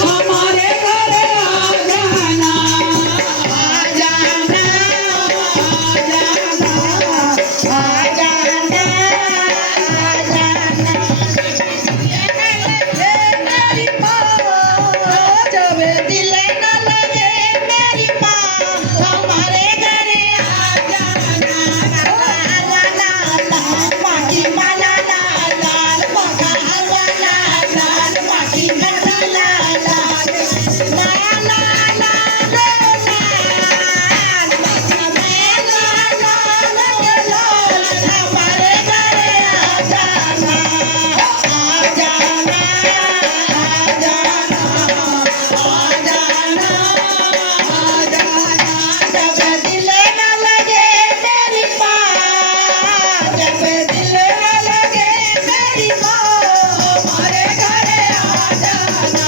हमारे घर आ जाना, आ जाना, आ जाना, आ जाना, आ जाना। मेरी माँ जब दिल न लगे मेरी माँ हमारे घर आ जाना, आ जाना। लाल बाटी माला लाल लाल पका हलवा लाल लाल बाटी खट्टा लाल लाल लाल लाल लाल लाल लाल हमारे घर आ जाना, आ जाना, आ जाना, आ जाना, आ जाना। जब दिल न लगे मेरी माँ, जब दिल न लगे मेरी माँ हमारे घर आ जाना,